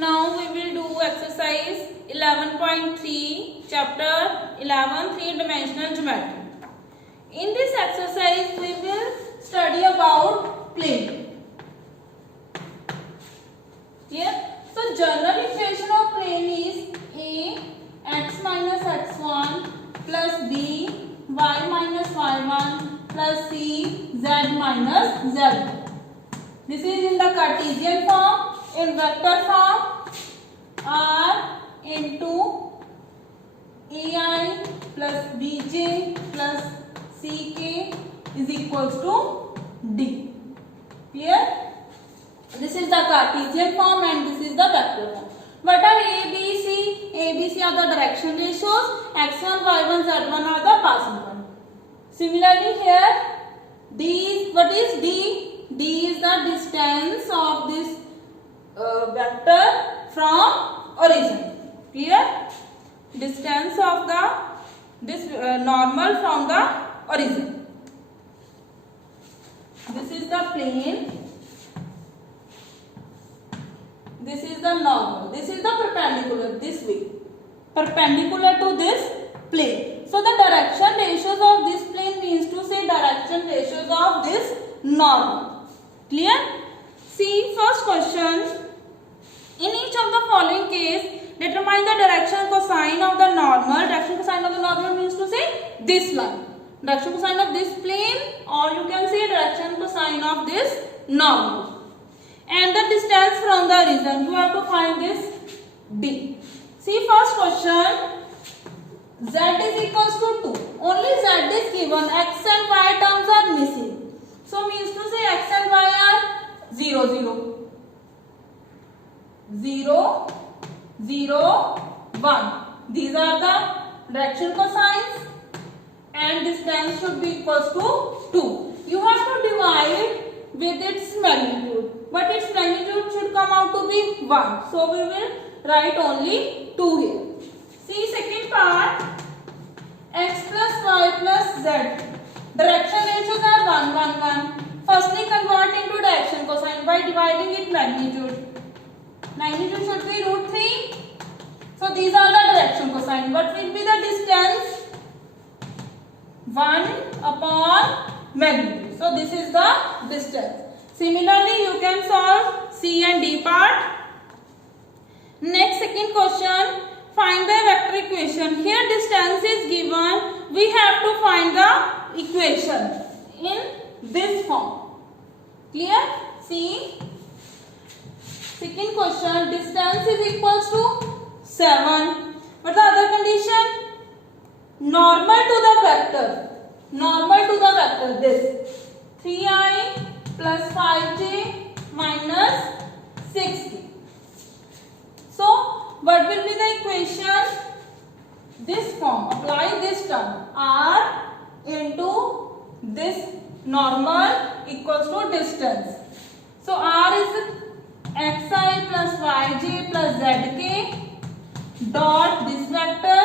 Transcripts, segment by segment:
Now we will do exercise 11.3, chapter 11, three-dimensional geometry. In this exercise, we will study about plane. Here, so general equation of plane is A x minus x1 plus B y minus y1 plus C z minus z. This is in the Cartesian form. In vector form, R into AI plus BJ plus CK is equals to D. Here, this is the Cartesian form and this is the vector form. What are A, B, C? A, B, C are the direction ratios. X1, Y1, Z1 are the passing one. Similarly, here D is, what is D? D is the distance of this vector from origin. Clear? Distance of the normal from the origin. This is the plane. This is the normal. This is the perpendicular. This way, perpendicular to this plane. So the direction ratios of this plane means to say direction ratios of this normal. Clear? See first question. In each of the following case, determine the direction cosine of the normal. Direction cosine of the normal means to say this line. Direction cosine of this plane, or you can say direction cosine of this normal. And the distance from the origin. You have to find this D. See first question. Z is equals to 2. Only Z is given. X and Y terms are missing. So means to say X and Y are 0, 0. 0, 0, 1. These are the direction cosines and distance should be equals to 2. You have to divide with its magnitude, but its magnitude should come out to be 1. So we will write only 2 here. See second part, x plus y plus z. Direction ratios are 1, 1, 1. Firstly convert into direction cosine by dividing its magnitude. Magnitude should be root 3. So these are the direction cosine. What will be the distance? 1 upon magnitude. So this is the distance. Similarly, you can solve C and D part. Next second question. Find the vector equation. Here distance is given. We have to find the equation in this form. Clear? See. Second question, distance is equals to 7. What the other condition? Normal to the vector. Normal to the vector, this. 3i plus 5j minus 6k. So, what will be the equation? This form. Apply this term. R into this normal equals to distance. So, R is xi plus yj plus zk dot this vector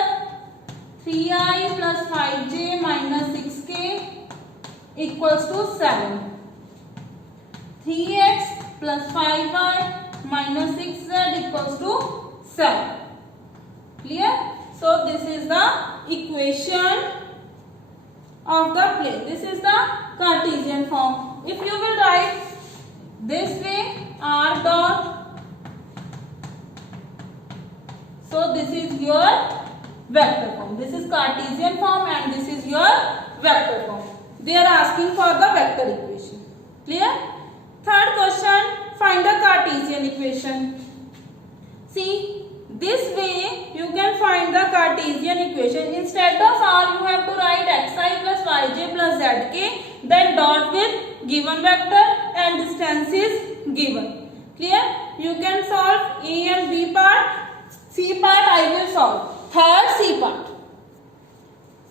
3i plus 5j minus 6k equals to 7. 3x plus 5y minus 6z equals to 7. Clear? So this is the equation of the plane. This is the Cartesian form. If you will write this way, R dot, so this is your vector form. This is Cartesian form and this is your vector form. They are asking for the vector equation. Clear? Third question, find the Cartesian equation. See, this way you can find the Cartesian equation. Instead of R, you have to write xi plus yj plus zk, then dot with given vector and distance is given. Clear? You can solve A and B part. C part I will solve. Third C part.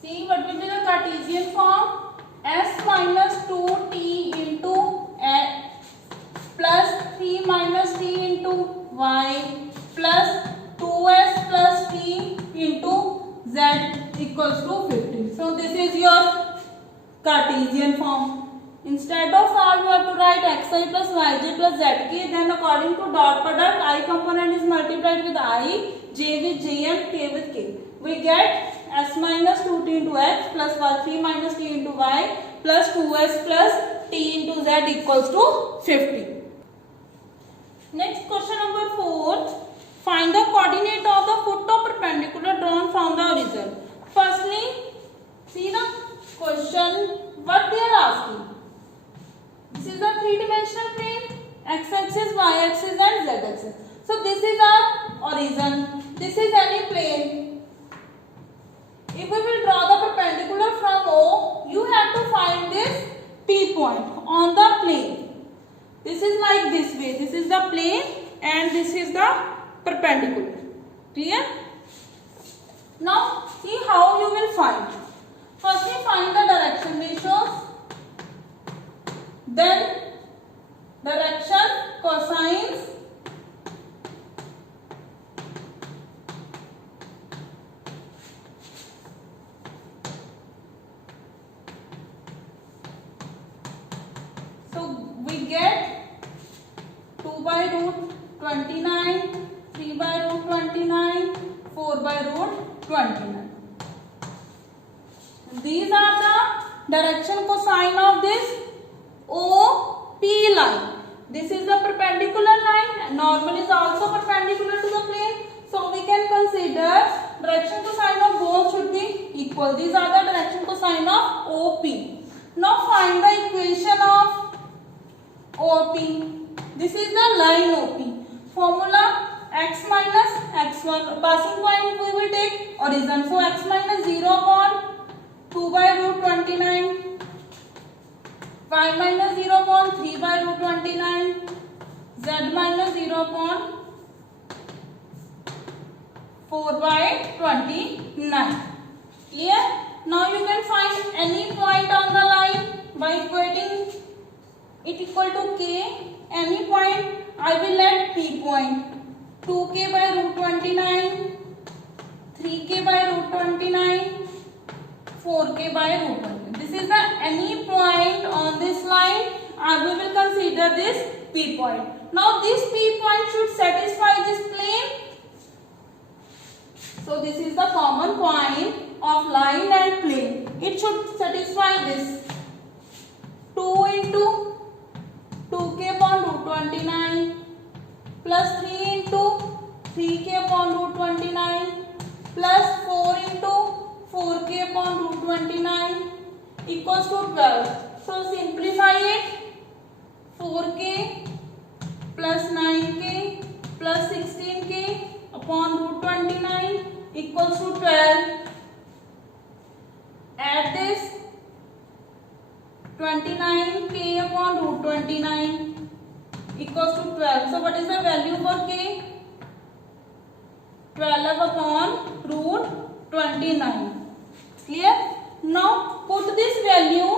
See what will be the Cartesian form? S minus 2t into x plus 3 minus t into y plus 2s plus t into z equals to 15. So this is your Cartesian form. Instead of r, you have to write xi plus yj plus zk. Then according to dot product, I component is multiplied with I, j with j and k with k. We get s minus 2t into x plus y3 minus t into y plus 2s plus t into z equals to 50. Next question number 4. Find the coordinate of the foot of perpendicular drawn from the origin. Firstly, see the question what they are asking. This is a three-dimensional plane, x-axis, y-axis and z-axis. So this is our origin. This is any plane. If we will draw the perpendicular from O, you have to find this P point on the plane. This is like this way. This is the plane and this is the perpendicular. Clear? Now see how you will find. Firstly, find the direction ratios. Then direction cosines. So we get 2 by root 29, 3 by root 29, 4 by root 29. These are the direction cosine of this OP line. This is the perpendicular line. Normal is also perpendicular to the plane. So we can consider direction cosine of both should be equal. These are the direction cosine of OP. Now find the equation of OP. This is the line OP. Formula x minus x1. Passing point we will take origin. So x minus 0 upon 2 by root 29. Y minus 0 upon 3 by root 29. Z minus 0 upon 4 by 29. Clear? Now you can find any point on the line by equating it equal to k. Any point I will let P point. 2k by root 29, 3k by root 29, 4k by root 29. This is the any point on this line and we will consider this P point. Now this P point should satisfy this plane. So this is the common point of line and plane. It should satisfy this. 2 into 2k upon root 29 plus 3 into 3k upon root 29 plus 4 into 4k upon root 29 equals to 12. So simplify it. 4k plus 9k plus 16k upon root 29 equals to 12. Add this 29k upon root 29 equals to 12. So what is the value for k? 12 upon root 29. Clear? Now put this value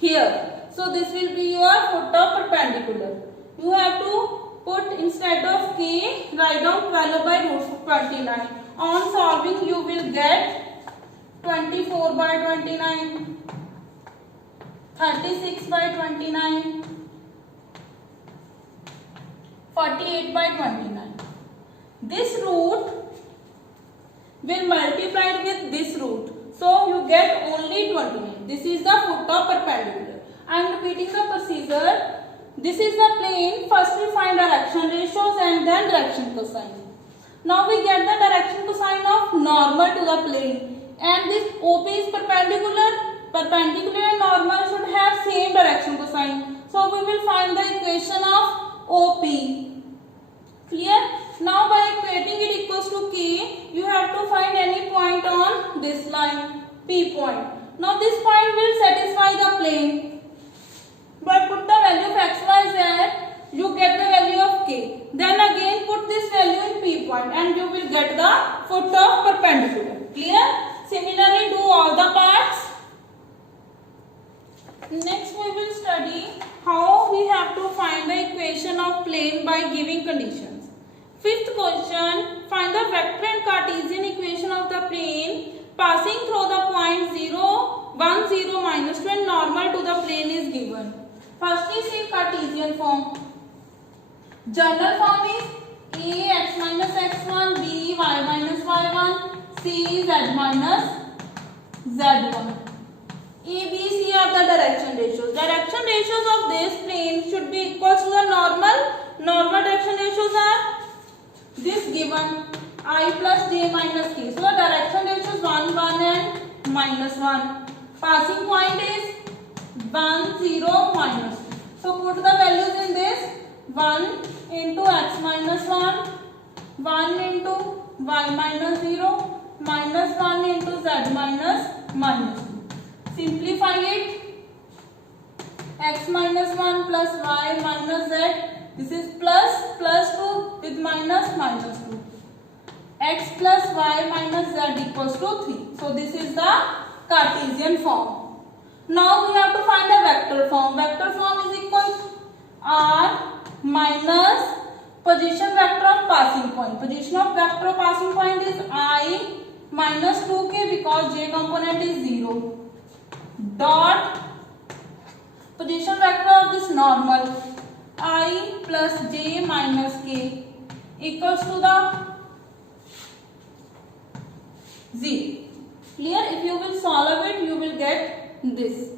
here. So this will be your foot of perpendicular. You have to put instead of k, write down 12 by root 29. On solving you will get 24 by 29, 36 by 29, 48 by 29. This root will multiply with this root. So you get only 29. This is the foot of perpendicular. I am repeating the procedure. This is the plane. First we find direction ratios and then direction cosine. Now we get the direction cosine of normal to the plane. And this OP is perpendicular. Perpendicular and normal should have same direction cosine. So we will find the equation of OP. Clear? Now by equating it equals to k, you have to find any point on this line, P point. Now this point will satisfy the plane. But put the value of x, y, z, you get the value of k. Then again put this value in P point and you will get the foot of perpendicular. Clear? Similarly do all the parts. Next we will study how we have to find the equation of plane by giving conditions. Fifth question, find the vector and Cartesian equation of the plane passing through the point 0, 1, 0, minus 2 and normal to the plane is given. Firstly, see Cartesian form. General form is A x minus x1, B y minus y1, C z minus z1. A, B, C are the direction ratios. Direction ratios of this plane should be equal to the normal. Normal direction ratios are this given I plus j minus k. So the direction ratios 1, 1 and minus 1. Passing point is 1, 0, minus 2. So put the values in this. 1 into x minus 1, 1 into y minus 0, minus 1 into z minus 2. Simplify it. X minus 1 plus y minus z. This is plus 2 with minus 2. X plus y minus z equals to 3. So this is the Cartesian form. Now we have to find a vector form. Vector form is equal to R minus position vector of passing point. Position of vector of passing point is I minus 2k because j component is 0. Dot position vector of this normal I plus j minus k equals to the 0. Clear? If you will solve it, you will get this.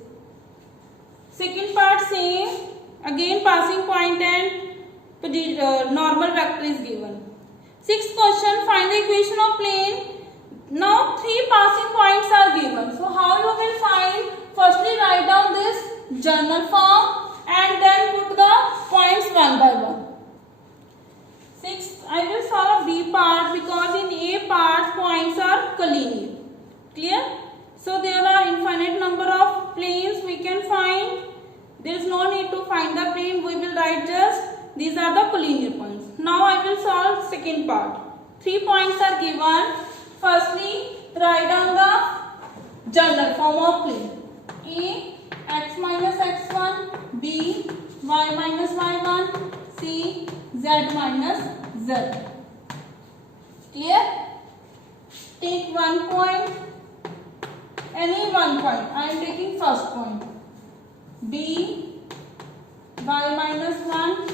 Second part, same. Again passing point and normal vector is given. Sixth question, find the equation of plane. Now 3 passing points are given. So how you will find? Firstly write down this general form and then put the points one by one. Sixth, I will solve B part because in A part points are collinear. Clear? So there are infinite number of planes we can find. There is no need to find the plane. We will write just these are the collinear points. Now I will solve second part. 3 points are given. Firstly, write down the general form of plane. A x minus x1, B y minus y1, C z minus z. Clear? Take one point. Any one point. I am taking first point. B y minus 1.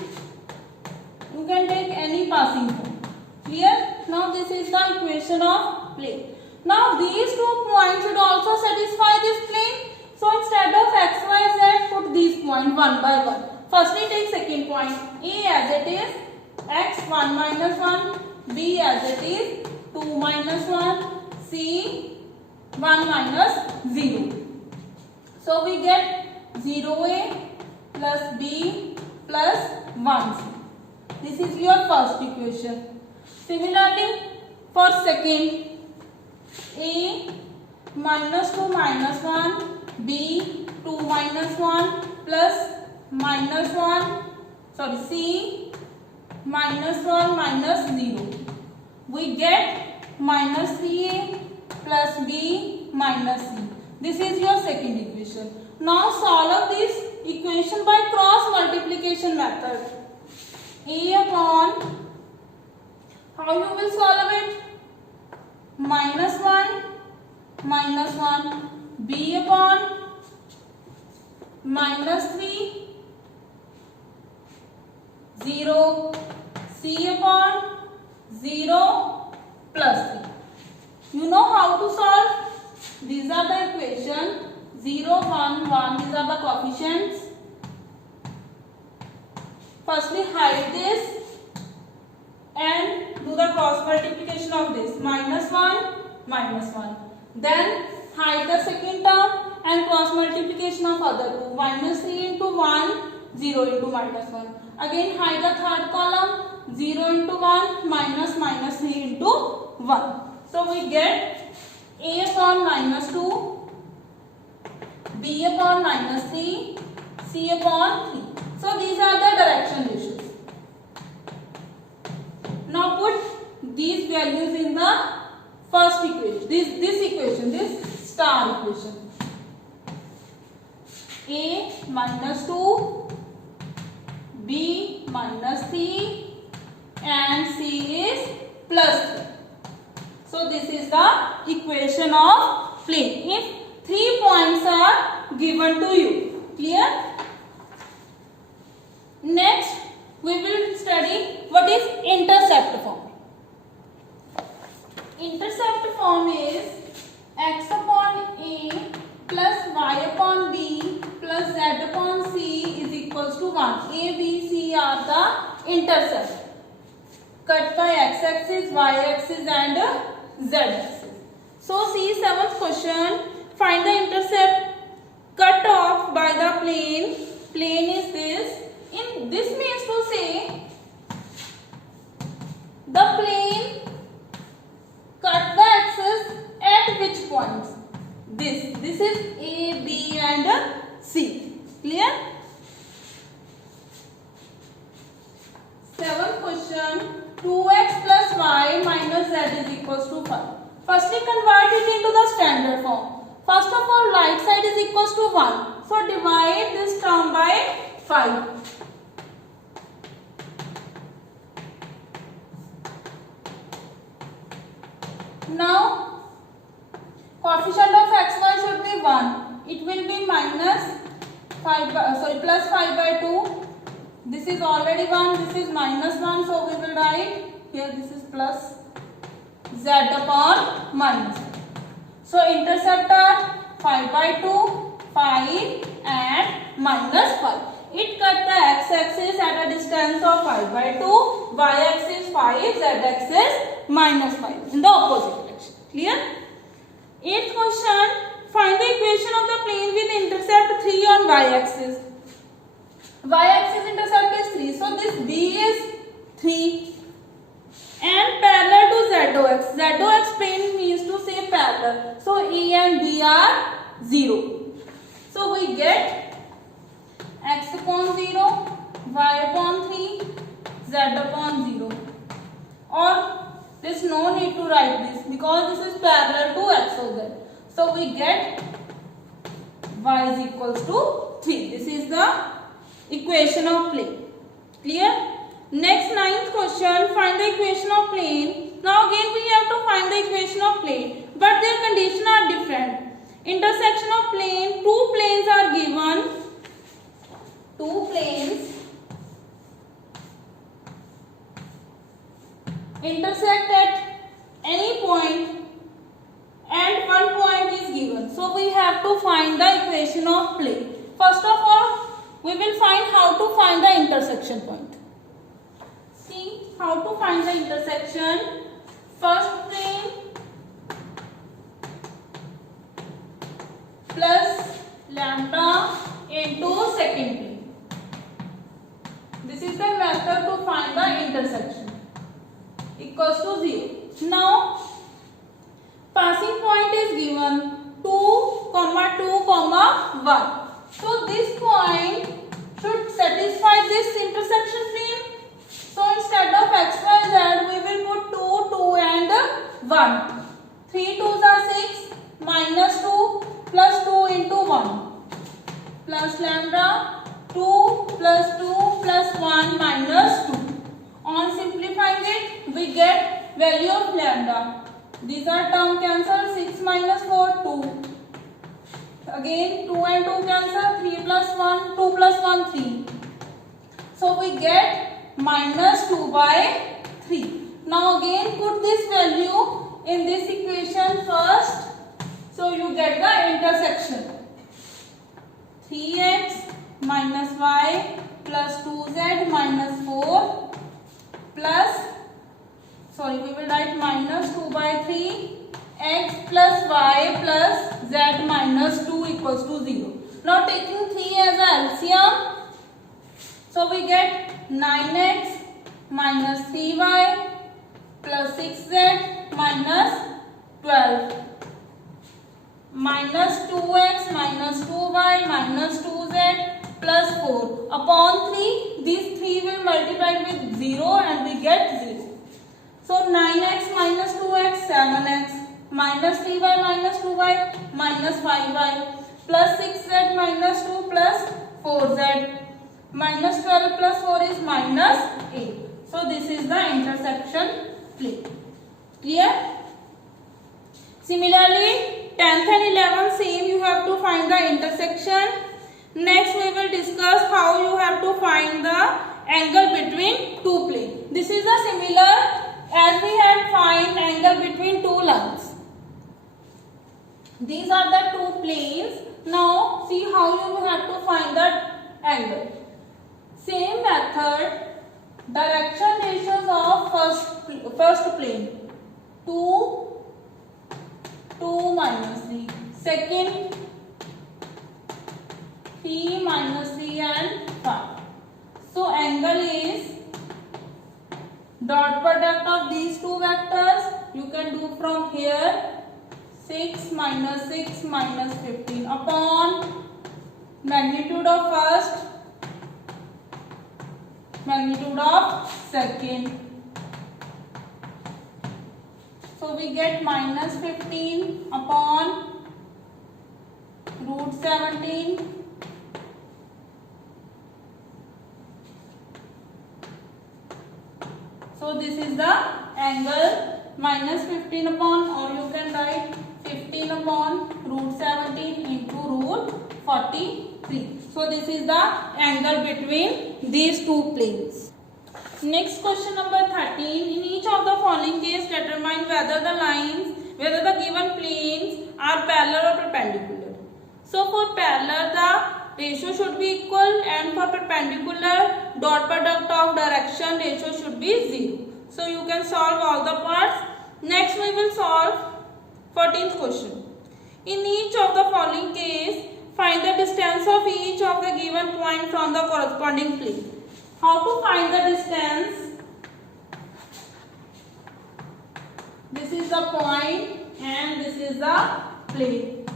You can take any passing point. Clear? Now this is the equation of plane. Now these 2 points should also satisfy this plane. So instead of x, y, z, put these points one by one. Firstly take second point. A as it is x 1 minus 1. B as it is 2 minus 1. C 1 minus 0. So we get 0a plus b plus 1c. This is your first equation. Similarly, for second, a minus 2 minus 1, b 2 minus 1 plus minus 1, c minus 1 minus 0. We get minus 3a plus b minus c. This is your second equation. Now solve this equation by cross multiplication method. A upon, how you will solve it? Minus 1, B upon minus 3, 0, C upon 0 plus 3. You know how to solve? These are the equation. 0, 1, 1. These are the coefficients. Firstly hide this and do the cross multiplication of this. Minus 1. Then hide the second term and cross multiplication of other two. Minus 3 into 1, 0 into minus 1. Again hide the third column. 0 into 1 minus 3 into 1. So we get A upon minus 2, B upon minus 3, C upon 3. So these are the direction ratios. Now put these values in the first equation. This equation, this star equation. A minus 2, B minus 3 and C is plus 3. So this is the equation of plane if 3 points are given to you. Clear? Next, we will study what is intercept form. Intercept form is x upon a plus y upon b plus z upon c is equals to 1. A, b, c are the intercept cut by x-axis, y-axis and z-axis. So see 7th question. Find the intercept cut off by the plane. Plane is this. In this means to say the plane cut the axis at which points? This is A, B and C. Clear? 7th question. 2x plus y minus z is equals to 5. Firstly convert it into the standard form. First of all, right side is equals to 1. So divide this term by 5. Now, coefficient of xy should be 1. It will be minus 5 by, plus 5 by 2. This is already 1. This is minus 1. So we will write here this is plus z upon minus 1. So intercept are 5 by 2, 5 and minus 5. It cut the x-axis at a distance of 5 by 2, y-axis 5, z-axis minus 5 in the opposite direction. Clear? 8th question. Find the equation of the plane with intercept 3 on y-axis. Y-axis intercept is 3. So this B is 3 and parallel to ZOX. ZOX plane means to say parallel. So A and B are 0. So we get x upon 0, y upon 3, z upon 0. Or there is no need to write this because this is parallel to x or z. So we get y is equals to 3. This is the equation of plane. Clear? Next 9th question. Find the equation of plane. Now again we have to find the equation of plane, but their conditions are different. Intersection of plane. Two planes are given. Two planes intersect at any point and one point is given. So we have to find the equation of plane. First of all, we will find how to find the intersection point. See how to find the intersection. First plane plus lambda into second plane. This is the method to find the intersection. Equals to 0. Now, passing point is given 2, 2, 1. So, this point should satisfy this intersection plane. So, instead of x, y, z, we will put 2, 2 and 1. 3 2s are 6, minus 2 plus 2 into 1 plus lambda 2 plus 2 plus 1 minus 2. On simplifying it, we get value of lambda. These are term cancelled. 6 minus 4, 2. Again 2 and 2 cancel. 3 plus 1, 2 plus 1, 3. So we get minus 2 by 3. Now again put this value in this equation first. So you get the intersection. 3x minus y plus 2z minus 4 plus, we will write minus 2 by 3 x plus y plus z minus 2 equals to 0. Now taking 3 as a LCM, so we get 9x minus 3y plus 6z minus 12 minus 2x minus 2y minus 2z plus 4 upon 3. These 3 will multiply with 0 and we get 0. So 9x minus 2x 7x minus 3y minus 2y minus 5y plus 6z minus 2 plus 4z minus 12 plus 4 is minus 8. So this is the intersection plane. Clear? Similarly, 10th and 11th same, you have to find the intersection. Next we will discuss how you have to find the angle between two planes. This is the similar as we had find angle between two lines. These are the two planes. Now see how you have to find the angle. Same method, direction ratios of first plane 2 minus 3, second 3 minus 3 and 5. So angle is dot product of these two vectors. You can do from here 6 minus 15 upon magnitude of first, magnitude of second. So we get minus 15 upon root 17. So this is the angle minus 15 upon, or you can write 15 upon root 17 into root 43. So this is the angle between these two planes. Next question number 13. In each of the following case, determine whether the given planes are parallel or perpendicular. So for parallel, the ratio should be equal, and for perpendicular, dot product of direction ratio should be 0. So you can solve all the parts. Next we will solve 14th question. In each of the following case, find the distance of each of the given point from the corresponding plane. How to find the distance? This is the point and this is the plane.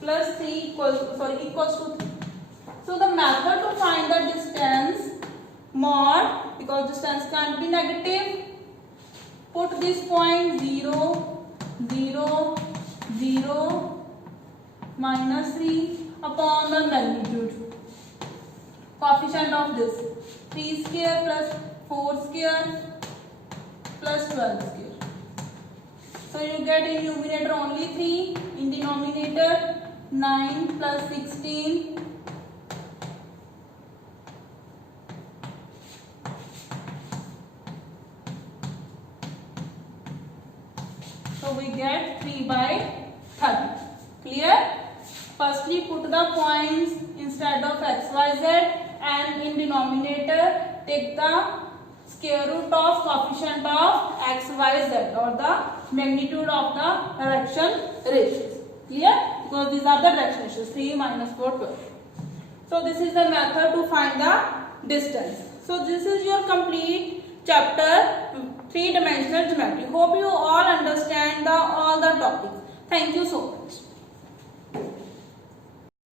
Plus 3 equals to 3. So the method to find the distance, mod, because distance can't be negative, put this point 0, 0, 0, minus 3 upon the magnitude. Coefficient of this 3 square plus 4 square plus 12 square. So you get in numerator only 3, in denominator 9 plus 16. So we get 3 by 30. Clear? Firstly put the points instead of x, y, z, and in denominator take the square root of coefficient of x, y, z, or the magnitude of the direction ratios. Clear? Because these are the direction ratios, 3 minus 4, 12. So this is the method to find the distance. So this is your complete chapter 3-dimensional geometry. Hope you all understand all the topics. Thank you so much.